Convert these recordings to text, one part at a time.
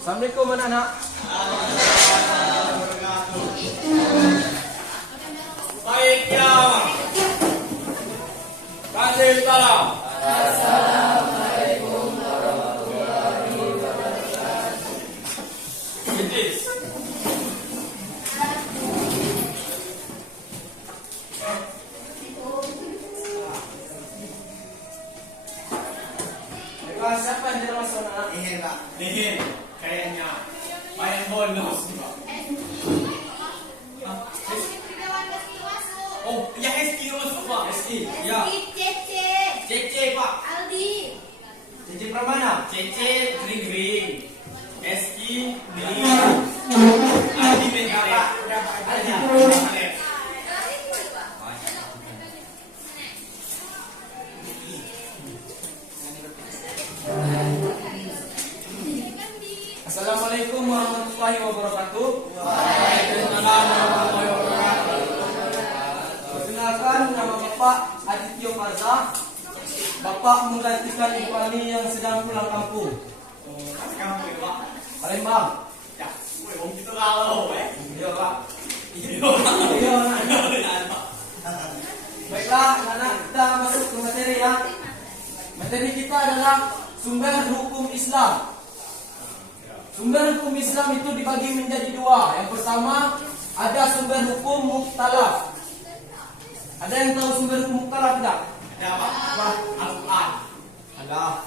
Assalamualaikum anak-anak. Baik ya. Kasih salam. Assalamualaikum warahmatullahi wabarakatuh. Idris. Siapa yang di rumah saudara? Nihin Pak. Nihin. Kayaknya main bonus nih Pak. Oh, ya Eski masuk Pak. Eski. Ya. Cece, Cece Pak. Aldi, Cici Pramana. Cece green. Eski green. Adi Mentara. Adi. Assalamualaikum warahmatullahi wabarakatuh. Waalaikumsalam warahmatullahi wabarakatuh. Perkenalkan, nama Bapak Adityo Farza. Bapak menggantikan Ibu Ani yang sedang pulang kampung. Kamu ya Pak. Palembang. Ya, wong kita kalau Iya Pak. Iya. Iya anak. Baiklah anak-anak, kita masuk ke materi ya. Materi kita adalah sumber hukum Islam. Sumber hukum Islam itu dibagi menjadi dua. Yang pertama, ada sumber hukum muktalaf. Ada yang tahu sumber hukum muktalaf tidak? Ada Pak. Al-Quran. Ada.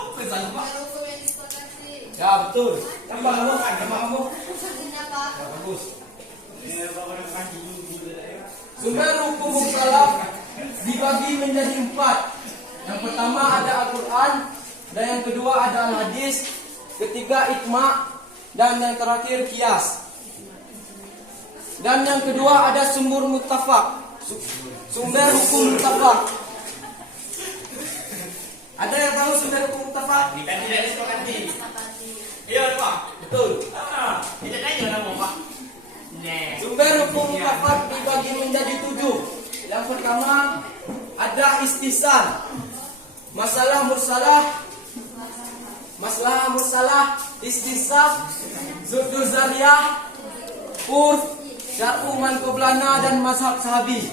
Apa yang salah Pak? hukum yang disepakati. Ya betul. Apa kamu? Apa kamu? Maksudnya Pak, Ya, bagus. Ini Bapak kaki dulu ya. Sumber hukum muktalaf dibagi menjadi empat. Yang pertama ada Al-Quran, dan yang kedua ada Al-Hadis, ketiga ijma, dan yang terakhir kias. Dan yang kedua ada sumber muttafaq. Sumber hukum muttafaq. Ada yang tahu sumber hukum muttafaq? Kan tidak disepakati. sepakati. Iya Pak. Betul. Tidak aja nama Pak. Nih. Sumber hukum muttafaq dibagi menjadi 7. Yang pertama ada istihsan, masalah mursalah, istisab, zuddul zariyah, urf, syar'u man qablana, dan mazhab sahabi.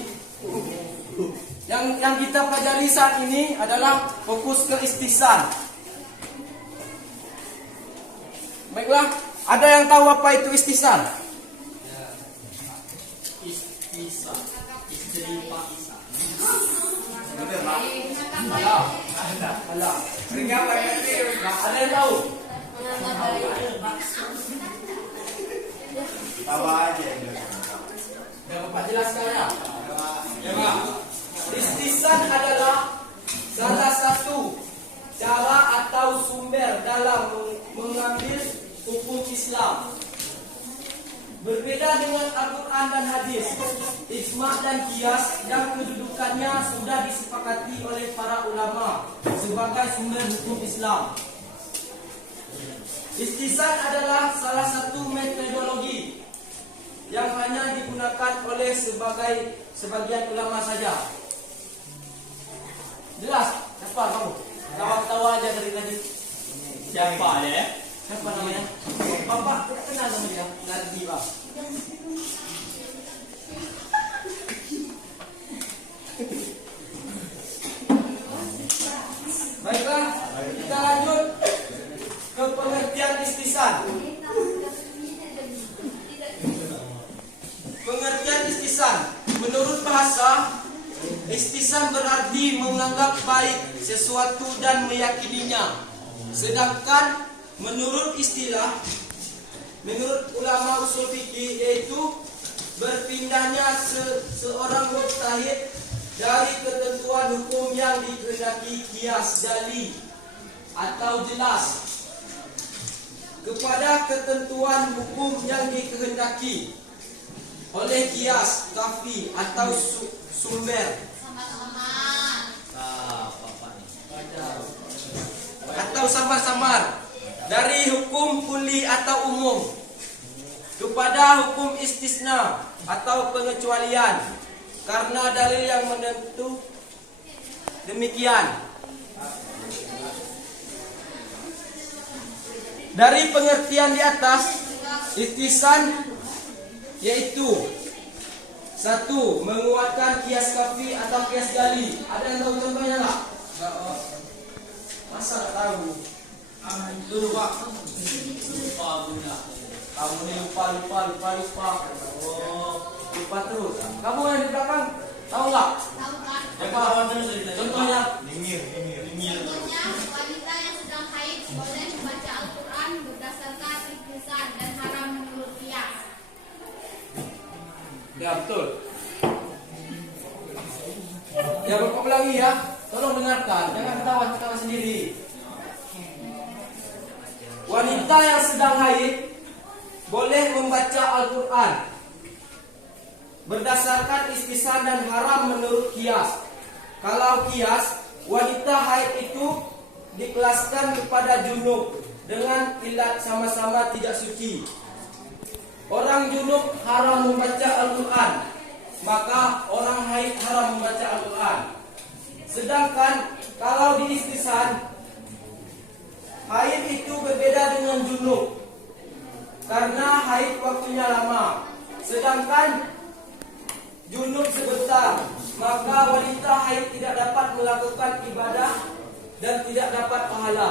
Yang kita pelajari saat ini adalah fokus ke istihsan. Baiklah, ada yang tahu apa itu istihsan? Isa. Istri Pak Isa. Alah. Kenapa ya? Ada yang tahu? Bawa aja. Ya, Bapak jelaskan ya. Ya Pak. Istihsan adalah salah satu cara atau sumber dalam mengambil hukum Islam. Berbeda dengan Al-Quran dan hadis, ijma dan kias yang kedudukannya sudah disepakati oleh para ulama sebagai sumber hukum Islam. Istihsan adalah salah satu metodologi yang hanya digunakan oleh sebagian ulama saja. Jelas? Siapa kamu? Tawa-tawa aja dari tadi. Siapa ya? Siapa namanya? Bapak tidak kenal sama dia. Nardi Pak. Baiklah, kita lanjut ke pengertian istihsan. Pengertian istihsan, menurut bahasa, istihsan berarti menganggap baik sesuatu dan meyakininya. Sedangkan menurut istilah, menurut ulama usul fikih, yaitu berpindahnya seorang mujtahid dari ketentuan hukum yang dikehendaki kias jali atau jelas kepada ketentuan hukum yang dikehendaki oleh kias kafi atau sumber atau samar-samar dari hukum kuli atau umum kepada hukum istisna atau pengecualian karena dalil yang menentu demikian. Dari pengertian di atas, ikhtisan yaitu satu, menguatkan kias kafi atau kias gali. Ada yang tahu contohnya nggak? Masa nggak tahu? Itu lupa. Kamu ini lupa. Oh, lupa terus. Kamu yang di belakang tahu nggak? Tahu kan? Contohnya? Contohnya, wanita yang sedang haid boleh membaca Al-Quran berdasarkan ikhtisan dan haram menurut qiyas. Ya betul. Ya Bapak ulangi ya. Tolong dengarkan, jangan ketawa sendiri. Wanita yang sedang haid boleh membaca Al-Quran berdasarkan ikhtisan dan haram menurut qiyas. Kalau qiyas, wanita haid itu dikelaskan kepada junub dengan ilat sama-sama tidak suci. Orang junub haram membaca Al-Quran, maka orang haid haram membaca Al-Quran. Sedangkan kalau di ikhtisan, haid itu berbeda dengan junub karena haid waktunya lama, sedangkan junub sebentar, maka wanita haid tidak dapat melakukan ibadah dan tidak dapat pahala.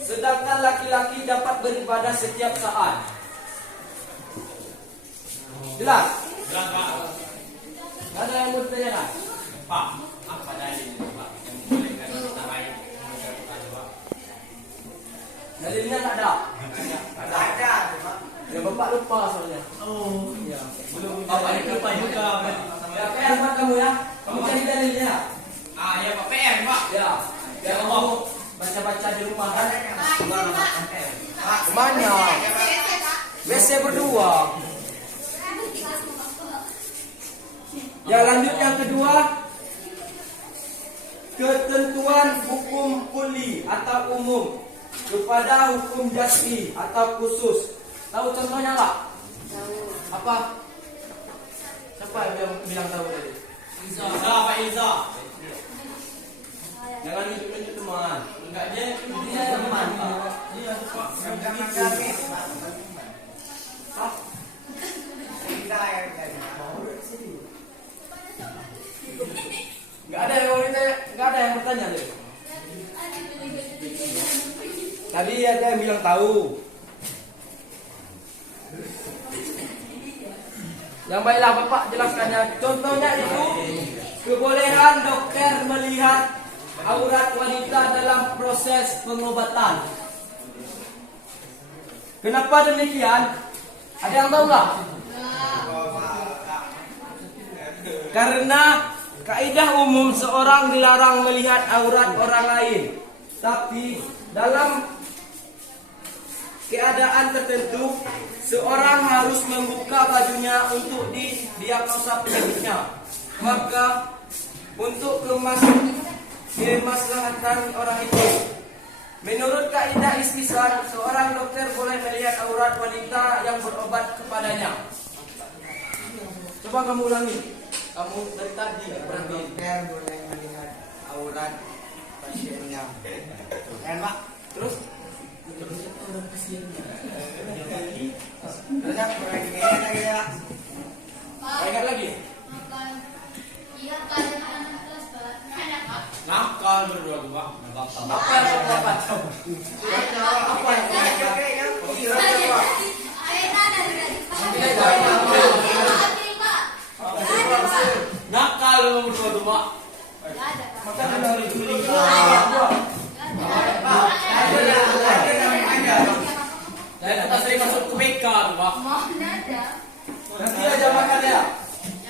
Sedangkan laki-laki dapat beribadah setiap saat. Jelas? Jelas, Pak. Ada yang mau ditanyakan? Pak, apa dalilnya, Pak, yang membolehkan kita haid membaca Al-Quran, Pak? Dalilnya tak ada. Ada. Ya Bapak lupa soalnya. Oh, Ya, belum. Bapak ini lupa juga, Pak. Ya, PR buat kamu ya. Kamu cari dalilnya. Ya, Pak, PR, Pak. Ya, biar kamu baca-baca di rumah kan. Pak, Kemana? WC berdua. Ya, lanjut yang kedua. Ketentuan hukum kulli atau umum kepada hukum jaz'i atau khusus. Tahu contohnya nggak? Apa? Siapa yang bilang tahu tadi? Iza, Pak Iza. Jangan tunjuk-tunjuk teman. Enggak, dia Teman. Iya, Pak. Hah? Nggak ada yang mau ditanya, nggak ada yang bertanya deh. Tadi ada yang bilang tahu. Yang baiklah Bapak jelaskannya. Contohnya itu kebolehan dokter melihat aurat wanita dalam proses pengobatan. Kenapa demikian? Ada yang tahu nggak? Karena kaidah umum seorang dilarang melihat aurat orang lain, tapi dalam keadaan tertentu seorang harus membuka bajunya untuk didiagnosa penyakitnya. Maka untuk kemaslahatan orang itu, menurut kaidah istisan, seorang dokter boleh melihat aurat wanita yang berobat kepadanya. Coba kamu ulangi. Kamu dari tadi berarti. Dokter boleh melihat aurat pasiennya. Pak. Terus Terus aku lagi ya. ingat lagi. Iya, kalian anak kelas banyak, Pak. Nakal berdua tuh, Pak. Apa yang kamu dapat? Apa yang kamu dapat? Nakal kamu berdua tuh, Pak. Maka kita harus beli. Saya tak sering masuk ke BK tuh, Pak. Nanti aja makan ya.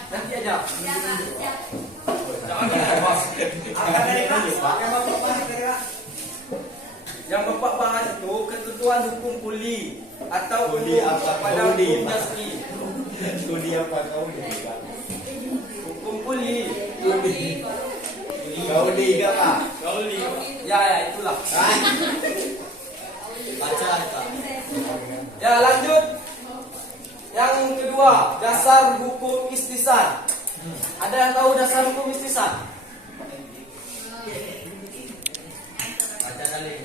Nanti aja. Jangan gitu, Pak. Yang Bapak bahas itu ketentuan hukum kuli atau Kuli hukum apa? pada Kuli, hukum Pak. jasmi. Studi apa kau ni? Hukum kuli. Kau ni ke Pak? Gauli. Ya itulah. Baca kita. Ya lanjut. Yang kedua, dasar hukum istisan. Ada yang tahu dasar hukum istisan? Baca kali.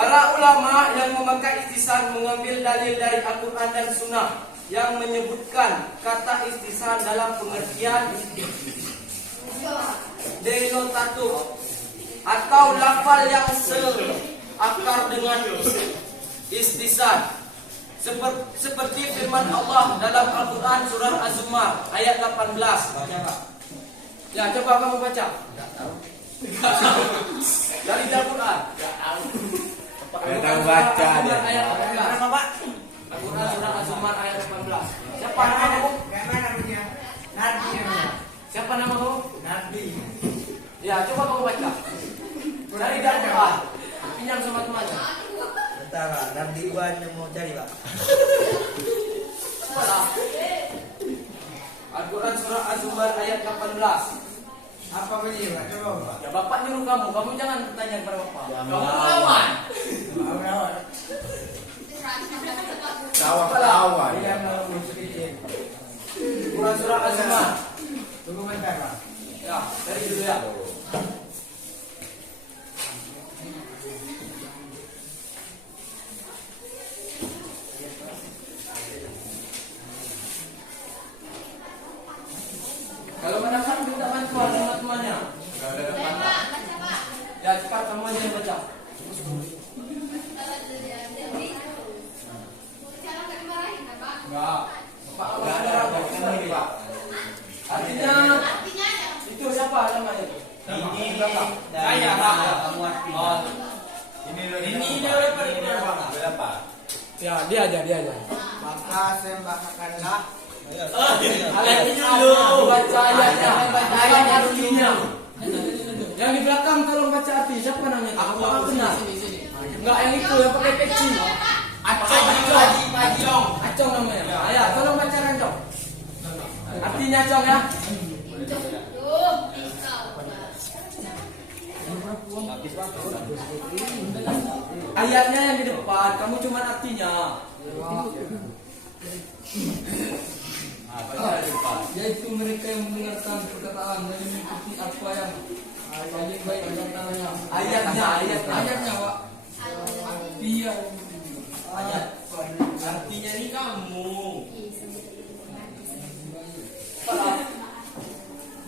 Para ulama yang memakai istisna mengambil dalil dari Al-Quran dan Sunnah yang menyebutkan kata istisna dalam pengertian denotatif atau lafal yang seakar dengan istisna. Seperti firman Allah dalam Al-Quran surah Az-Zumar ayat 18. Ya, coba kamu baca. Dari Al-Quran. Nggak tahu baca. Ayat 18. Pak? Al-Quran surah Az-Zumar ayat 18. Siapa namamu? Siapa namamu? Nabi. Ya, coba kamu baca. Dari Al-Quran. Pinjam sama temannya. Bentar Pak, Nabi Wan yang mau cari Pak. Coba. Al-Quran surah Az-Zumar ayat 18. Apa bunyi Pak? Coba Pak. Ya bapak nyuruh kamu jangan bertanya kepada bapak. Kamu lawan. Kawan-kawan. Dia mau sedikit. Quran surah Az-Zumar. Tunggu bentar Pak. Ya, dari dulu ya. Kalau mendapat minta bantuan sama temannya. Ya cepat kamu aja yang baca. Enggak. Bapak awal ada apa? Artinya itu siapa namanya itu? Saya Pak. Kamu Oh, Ini daripada ini apa? Berapa? ya dia aja. Maka sembahkanlah. Ayatnya dulu. Baca ayatnya. Ayat artinya. Yang di belakang tolong baca arti. Siapa namanya? Aku benar. Enggak yang itu yang pakai peci. Acong namanya. Ayah, tolong bacakan Cong. Artinya Cong ya. Ayatnya yang di depan, kamu cuma artinya. Yaitu mereka yang mendengarkan perkataan dan mengikuti apa yang paling baik di antaranya. Ayatnya, Pak. Iya. Ayat. Artinya ini kamu.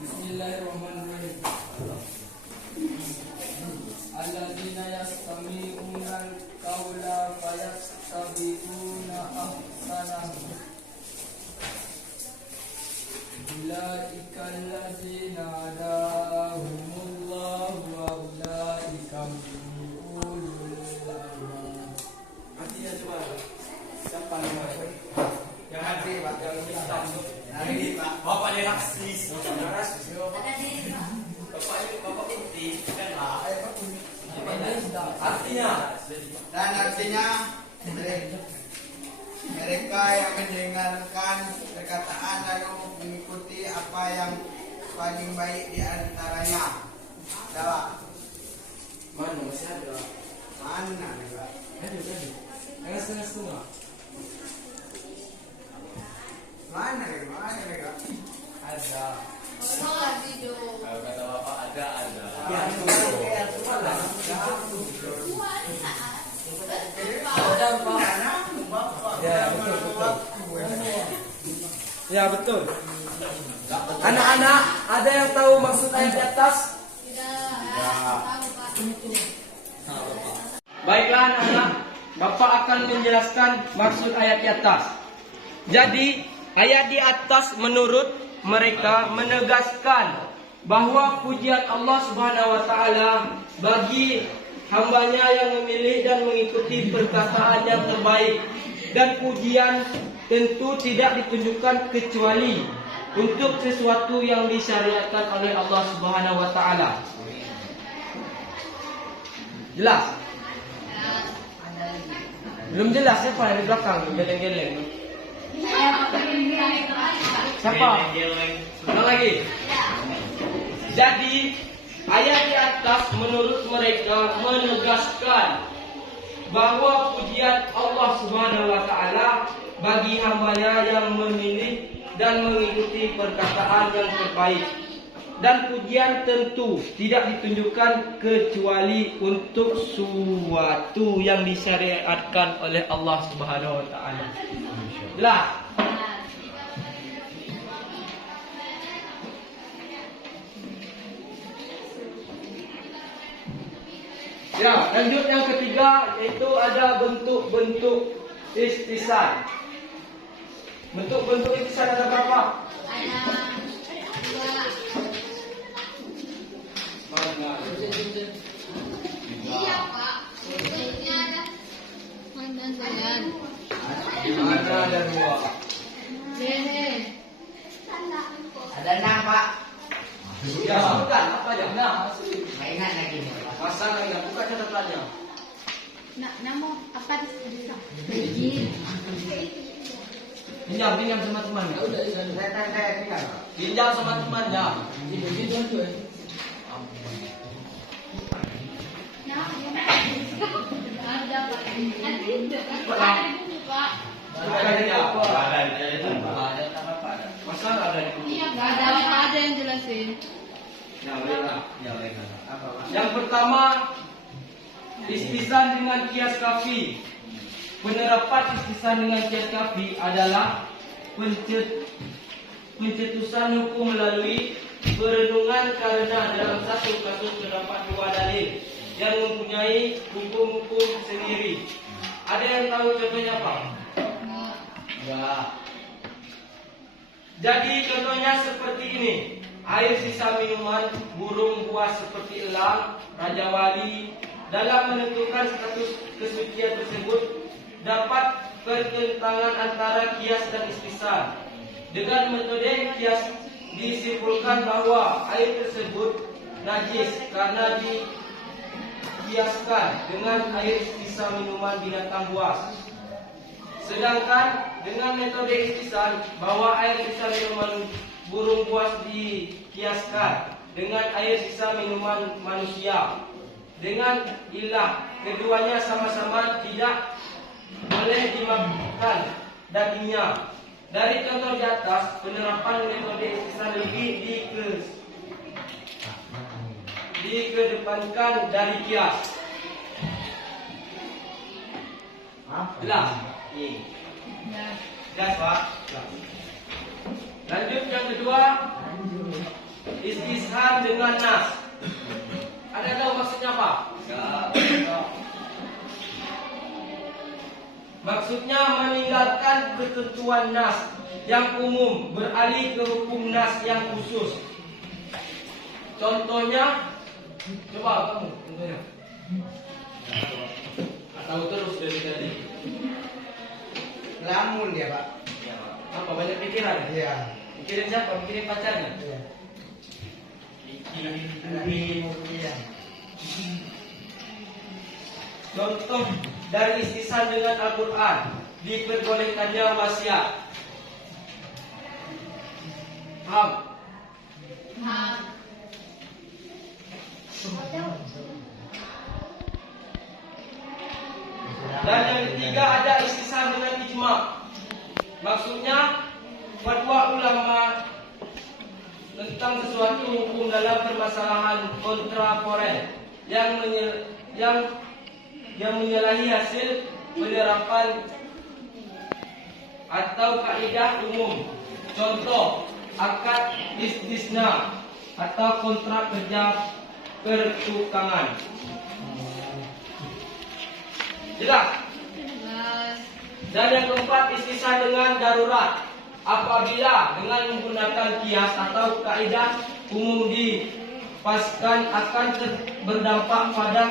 Bismillahirrahmanirrahim. Alladzina yastami'una al-qawla fayattabi'una ahsanahu. Ulaika alladzina hadahumullahu wa ulaika ulul albab. Artinya coba. Siapa namanya? Yang hati Pak. Yang hitam. Ini Pak. Bapak dia rasis. Bapak putih kan Pak. Artinya Dan artinya mereka yang mendengarkan perkataan lalu mengikuti apa yang paling baik di antaranya. Adalah mana masih ada? mana Pak? Ada. Yang setengah-setengah. Mana mereka? Ada. Kalau kata Bapak ada. Ya, itu ada. Ya betul. Anak-anak, ada yang tahu maksud ayat di atas? Baiklah anak-anak, Bapak akan menjelaskan maksud ayat di atas. Jadi, ayat di atas menurut mereka menegaskan bahwa pujian Allah Subhanahu wa taala bagi hambanya yang memilih dan mengikuti perkataan yang terbaik, dan pujian tentu tidak ditunjukkan kecuali untuk sesuatu yang disyariatkan oleh Allah Subhanahu wa taala. Jelas? Belum jelas siapa yang di belakang geleng-geleng? Siapa? Ulang lagi. Jadi ayat di atas menurut mereka menegaskan bahwa pujian Allah Subhanahu wa taala bagi hambanya yang memilih dan mengikuti perkataan yang terbaik, dan pujian tentu tidak ditunjukkan kecuali untuk suatu yang disyariatkan oleh Allah Subhanahu wa taala. Jelas? Ya, lanjut yang ketiga yaitu ada bentuk-bentuk istisan. Bentuk-bentuk istisan ada berapa? Ada 2. Iya Pak. Bentuknya ada. Mana sayang? Ada 2. Ini. Ada 6 Pak. Ya, bukan apa aja? Nah, Mainan lagi nih. pasang lagi, buka catatannya. Namo apa bisa? Pinjam sama temannya. Saya tinggal. Pinjam sama temannya. Nah, ada Pak. Ada buku Pak. Ada apa? Ada. Pasang ada di buku. Iya, nggak ada apa ada yang jelasin. Ya, baiklah. Apa Pak? Yang pertama, istisan dengan kias kafi. Penerapan istisan dengan kias kafi adalah pencetusan hukum melalui perenungan karena dalam satu kasus terdapat 2 dalil yang mempunyai hukum-hukum sendiri. Ada yang tahu contohnya apa? Ya. Jadi contohnya seperti ini. Air sisa minuman, burung buas seperti elang, raja wali. Dalam menentukan status kesucian tersebut dapat pertentangan antara kias dan istisan. Dengan metode kias disimpulkan bahwa air tersebut najis karena dikiaskan dengan air sisa minuman binatang buas. Sedangkan dengan metode istisan bahwa air sisa minuman burung buas dikiaskan dengan air sisa minuman manusia. Dengan ilah keduanya sama-sama tidak boleh dimakan dagingnya. Dari contoh di atas, penerapan metode istisan lebih dikedepankan dari kias. Jelas? Jelas Pak? Lanjut yang kedua, istishan dengan nas. Ada tahu maksudnya apa? Maksudnya meninggalkan ketentuan nas yang umum beralih ke hukum nas yang khusus. Contohnya, coba kamu contohnya. Atau terus dari tadi. Lamun dia Pak. Apa banyak pikiran? Iya. Mikirin siapa? Mikirin pacarnya? Iya. Iya. Contoh dari istisan dengan Al-Quran, diperbolehkannya wasiat. Paham? Dan yang ketiga ada istisan dengan ijma. Maksudnya fatwa ulama tentang sesuatu hukum dalam permasalahan kontraporen yang menyalahi hasil penerapan atau kaidah umum. Contoh, akad istisna atau kontrak kerja pertukangan. Jelas? Dan yang keempat, istisna dengan darurat. Apabila dengan menggunakan kias atau kaidah umum dipaskan akan berdampak pada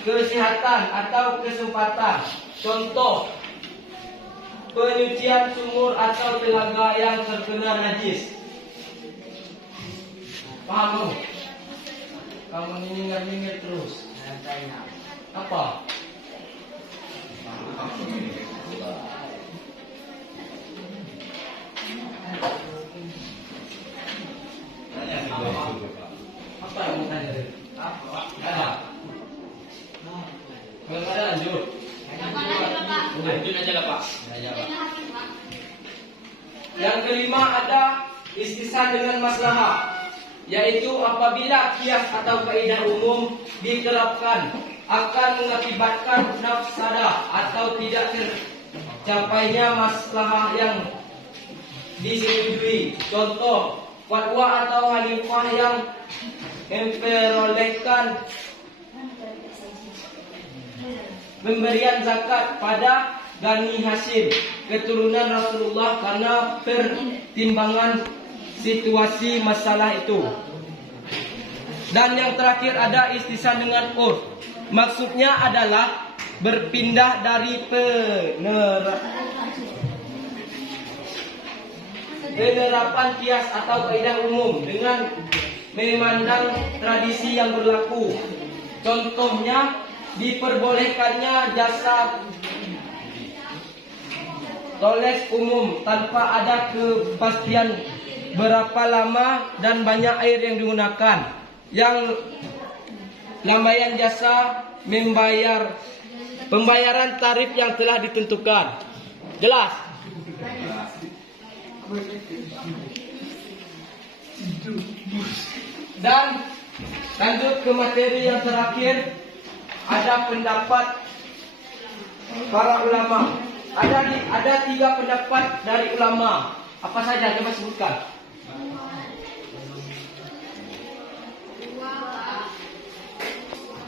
kesehatan atau kesempatan. Contoh, penyucian sumur atau telaga yang terkena najis. Paham kamu? Kamu nyingat-nyingat terus. Apa? Apa yang mau tanya? Ada? Kalau ada lanjut. Apa lagi Bapak? Lanjut aja lah Pak. Terima kasih Pak. Yang kelima ada istisna dengan maslahah, yaitu apabila kias atau kaidah umum diterapkan akan mengakibatkan mafsadah atau tidak tercapainya maslahah yang disetujui. Contoh, fatwa atau khalifah yang memperolehkan pemberian zakat pada Bani Hashim, keturunan Rasulullah, karena pertimbangan situasi masalah itu. Dan yang terakhir ada istisna dengan urf. Maksudnya adalah berpindah dari penerapan kias atau kaidah umum dengan memandang tradisi yang berlaku. Contohnya, diperbolehkannya jasa toles umum tanpa ada kepastian berapa lama dan banyak air yang digunakan. Yang lambaian jasa pembayaran tarif yang telah ditentukan. Jelas? Dan lanjut ke materi yang terakhir, ada pendapat para ulama. Ada 3 pendapat dari ulama. Apa saja? Coba sebutkan.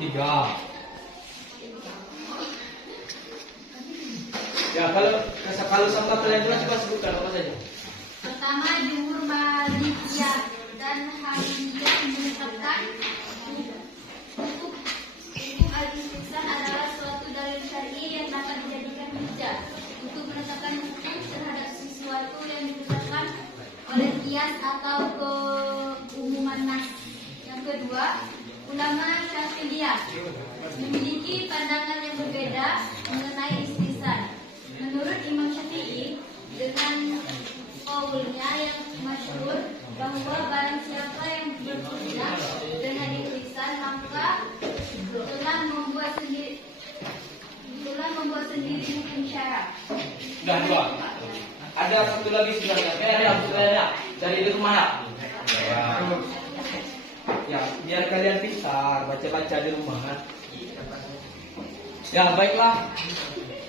Tiga. Ya, kalau sama kalian dulu coba sebutkan apa saja. Pertama, jumhur Malikiyah dan Hanbali menetapkan hukum al-istihsan adalah suatu dalil syar'i yang dapat dijadikan hujjah untuk menetapkan hukum terhadap sesuatu yang ditetapkan oleh qiyas atau keumuman nas. Yang kedua, ulama Syafi'iyah memiliki pandangan yang berbeda mengenai istihsan. Menurut Imam Syafi'i, dengan qaulnya yang masyhur bahwa barang siapa yang berzina dengan istihsan maka telah membuat sendiri hukum syara. Sudah 2. Ada satu lagi sebenarnya. Dari rumah ya. Ya, biar kalian pintar baca-baca di rumah. Ya, baiklah.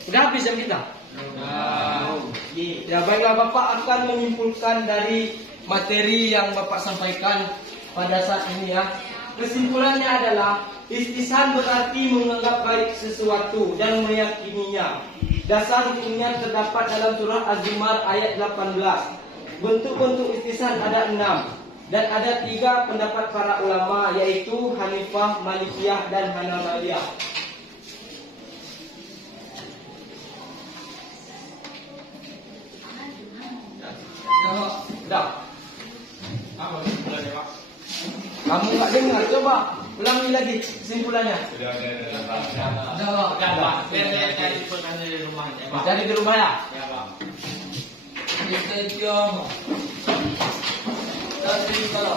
Sudah habis jam kita? Ya, baiklah, Bapak akan menyimpulkan dari materi yang Bapak sampaikan pada saat ini ya. Kesimpulannya adalah istihsan berarti menganggap baik sesuatu dan meyakininya. Dasar hukumnya terdapat dalam surah Az-Zumar ayat 18. Bentuk-bentuk istihsan ada 6 dan ada 3 pendapat para ulama, yaitu Hanifah, Malikiyah dan Hanabaliyah. Sudah. Apa kesimpulannya, Pak? Kamu nggak dengar? Coba ulangi lagi kesimpulannya. Sudah. Pak. Biar cari kesimpulannya di rumah ya, Pak. Cari di rumah ya. Ya, Pak. Itu kalau.